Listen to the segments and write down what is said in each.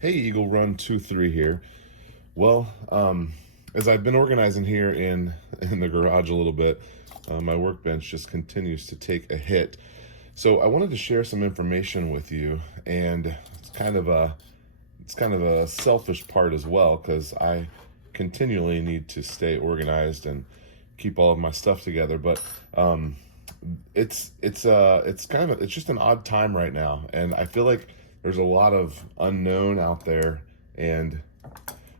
Hey, Eagle Run 2-3 here. Well, as I've been organizing here in the garage a little bit, my workbench just continues to take a hit. So I wanted to share some information with you, and it's kind of a selfish part as well because I continually need to stay organized and keep all of my stuff together. But it's just an odd time right now, and I feel like there's a lot of unknown out there, and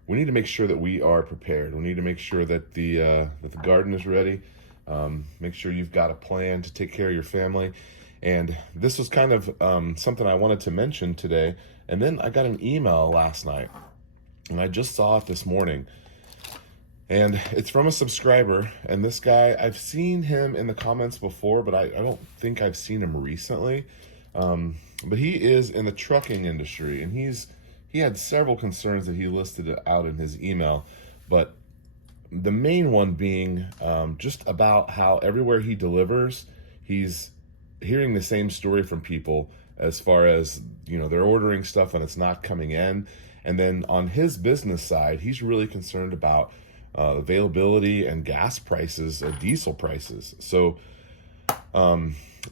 we need to make sure that we are prepared. We need to make sure that the garden is ready. Make sure you've got a plan to take care of your family. And this was kind of something I wanted to mention today. And then I got an email last night, and I just saw it this morning. And it's from a subscriber. And this guy, I've seen him in the comments before, but I don't think I've seen him recently. But he is in the trucking industry, and he had several concerns that he listed out in his email. But the main one being just about how everywhere he delivers, he's hearing the same story from people as far as, they're ordering stuff and it's not coming in. And then on his business side, he's really concerned about availability and gas prices, diesel prices. So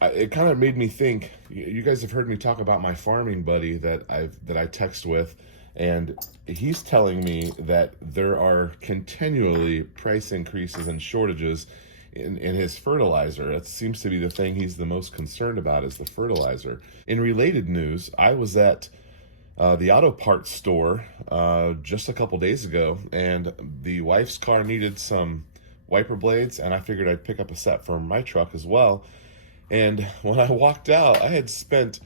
it kind of made me think. You guys have heard me talk about my farming buddy that I text with, and he's telling me that there are continually price increases and shortages in his fertilizer. That seems to be the thing he's the most concerned about, is the fertilizer. In related news, I was at the auto parts store just a couple days ago, and the wife's car needed some wiper blades, and I figured I'd pick up a set for my truck as well. And when I walked out, I had spent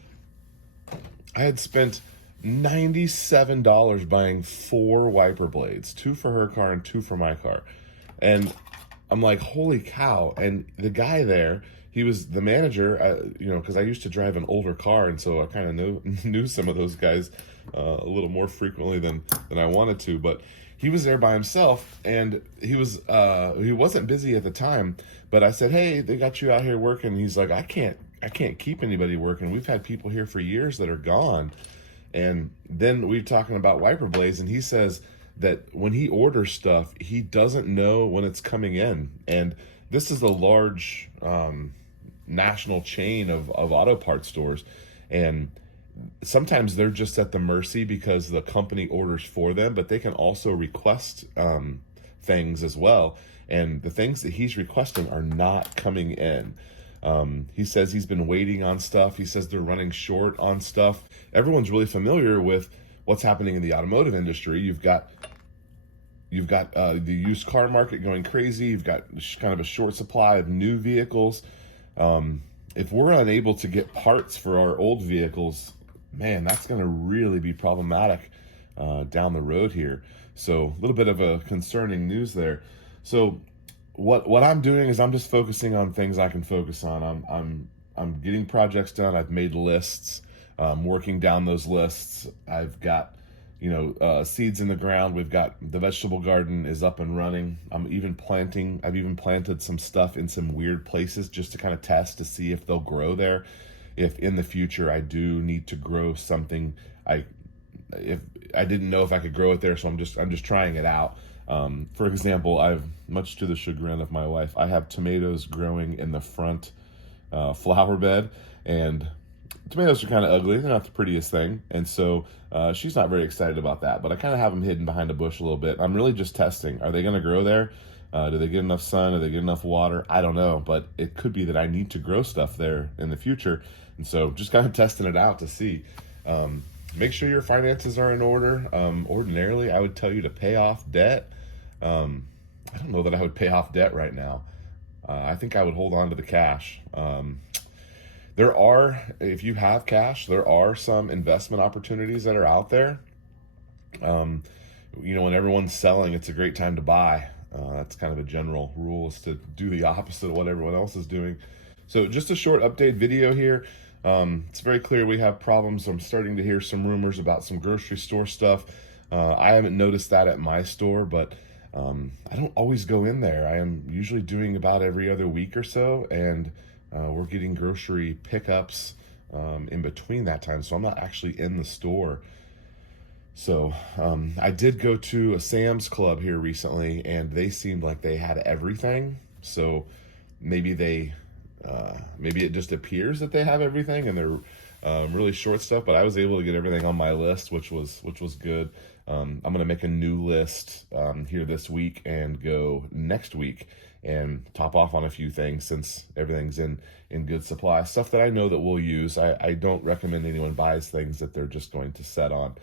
$97 buying 4 wiper blades, 2 for her car and 2 for my car. And I'm like, holy cow. And the guy there, he was the manager, because I used to drive an older car, and so I kind of knew some of those guys a little more frequently than I wanted to. But he was there by himself, and he wasn't busy at the time. But I said, hey, they got you out here working. He's like, I can't keep anybody working. We've had people here for years that are gone. And then we're talking about wiper blades, and he says that when he orders stuff, he doesn't know when it's coming in. And this is a large national chain of auto parts stores, and sometimes they're just at the mercy because the company orders for them, but they can also request things as well. And the things that he's requesting are not coming in. He says he's been waiting on stuff. He says they're running short on stuff. Everyone's really familiar with what's happening in the automotive industry. You've got the used car market going crazy. You've got kind of a short supply of new vehicles. If we're unable to get parts for our old vehicles, man, that's going to really be problematic down the road here. So a little bit of a concerning news there. So what I'm doing is I'm just focusing on things I can focus on. I'm getting projects done. I've made lists. Working down those lists. I've got seeds in the ground. We've got the vegetable garden is up and running. I've even planted some stuff in some weird places just to kind of test to see if they'll grow there. If in the future I do need to grow something, if I didn't know if I could grow it there, so I'm just trying it out. For example, much to the chagrin of my wife, I have tomatoes growing in the front flower bed, and tomatoes are kind of ugly. They're not the prettiest thing. And so she's not very excited about that. But I kind of have them hidden behind a bush a little bit. I'm really just testing. Are they going to grow there? Do they get enough sun? Do they get enough water? I don't know. But it could be that I need to grow stuff there in the future. And so just kind of testing it out to see. Make sure your finances are in order. Ordinarily, I would tell you to pay off debt. I don't know that I would pay off debt right now. I think I would hold on to the cash. If you have cash, there are some investment opportunities that are out there. When everyone's selling, it's a great time to buy. That's kind of a general rule, is to do the opposite of what everyone else is doing. So just a short update video here. It's very clear we have problems. I'm starting to hear some rumors about some grocery store stuff. I haven't noticed that at my store, but I don't always go in there. I am usually doing about every other week or so, and we're getting grocery pickups in between that time, so I'm not actually in the store. So I did go to a Sam's Club here recently, and they seemed like they had everything. So maybe maybe it just appears that they have everything, and they're really short stuff. But I was able to get everything on my list, which was good. I'm gonna make a new list here this week and go next week and top off on a few things since everything's in good supply. Stuff that I know that we'll use. I don't recommend anyone buys things that they're just going to set on.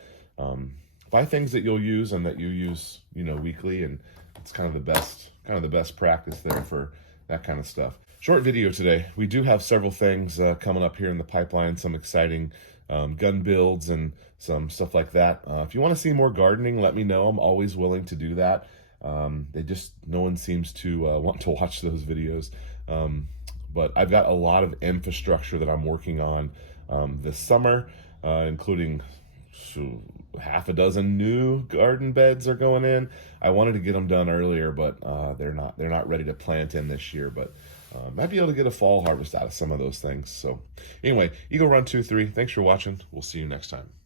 Buy things that you'll use and that you use, weekly, and it's kind of the best practice there for that kind of stuff. Short video today. We do have several things coming up here in the pipeline, some exciting gun builds and some stuff like that. If you want to see more gardening, let me know. I'm always willing to do that. No one seems to want to watch those videos. But I've got a lot of infrastructure that I'm working on this summer, including half a dozen new garden beds are going in. I wanted to get them done earlier, but they're not ready to plant in this year. But might be able to get a fall harvest out of some of those things. So anyway, Eagle Run 23. Thanks for watching. We'll see you next time.